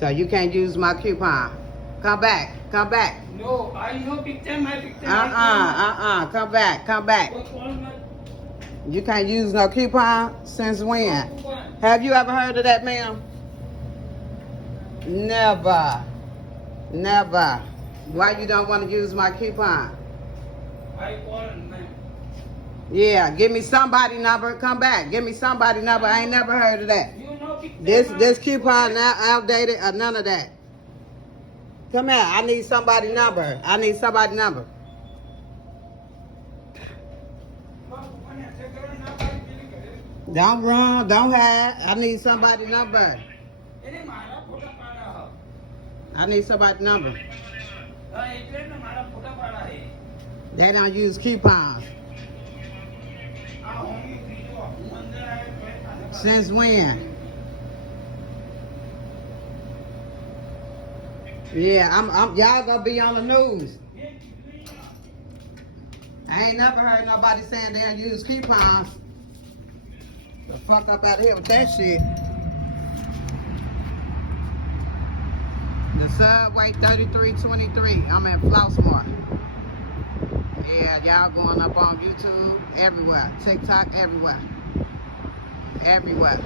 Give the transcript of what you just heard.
So you can't use my coupon. Come back. Come back. No, I know picture, my picture. Come back. Come back. You can't use no coupon? Since when? Have you ever heard of that, ma'am? Never. Never. Why you don't want to use my coupon? I call, man. Yeah, give me somebody number. Come back. Give me somebody number. I ain't never heard of that. You know picture. This coupon now outdated or none of that. Come here. I need somebody number. I need somebody number. Don't run. Don't hide. I need somebody number. I need somebody number. They don't use coupons. Since when? Yeah, y'all gonna be on the news. I ain't never heard nobody saying they don't use coupons. The fuck up out of here with that shit. The subway 3323. I'm in Flossmor. Yeah, y'all going up on YouTube everywhere. TikTok everywhere. Everywhere.